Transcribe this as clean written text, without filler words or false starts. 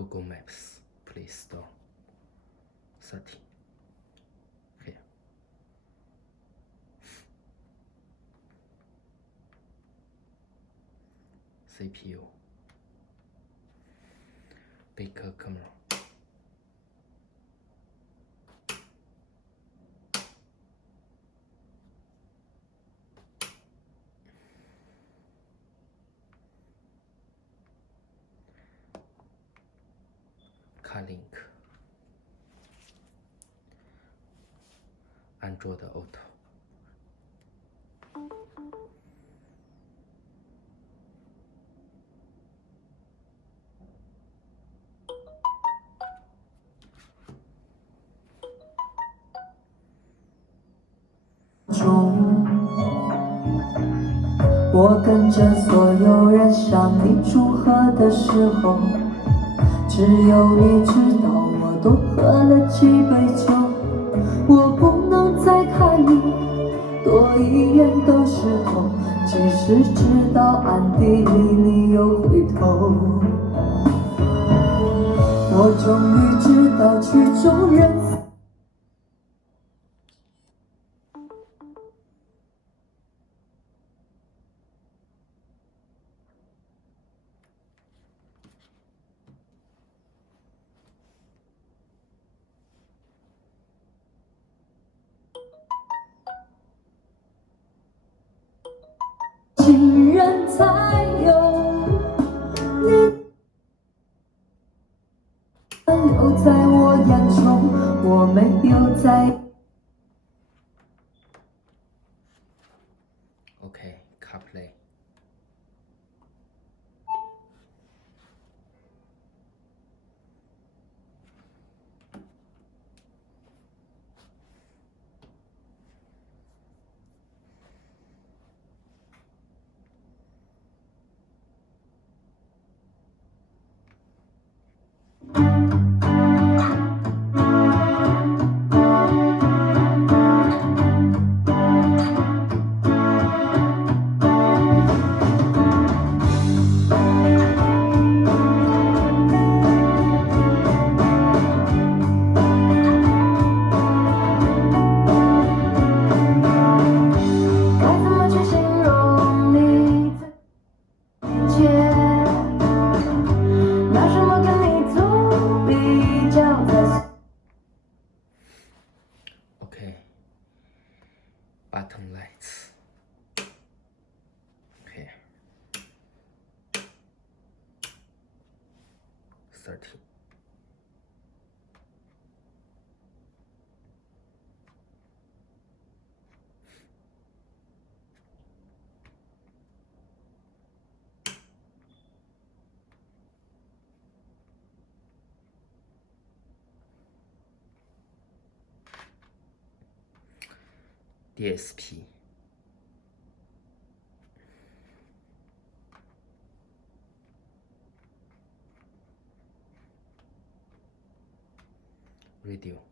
Google Maps Play Store setting here. CPU, big camera. Link Android Auto.我跟着所有人向你祝贺的时候，只有你知道我多喝了几杯酒。我不能再看你多一眼都是痛，即使知道暗地里你又回头。我终于知道曲终人散。竟然才有你留在我眼中，我没有在。OK, Carplay. Button lights. Okay. 30. DSP. Radio.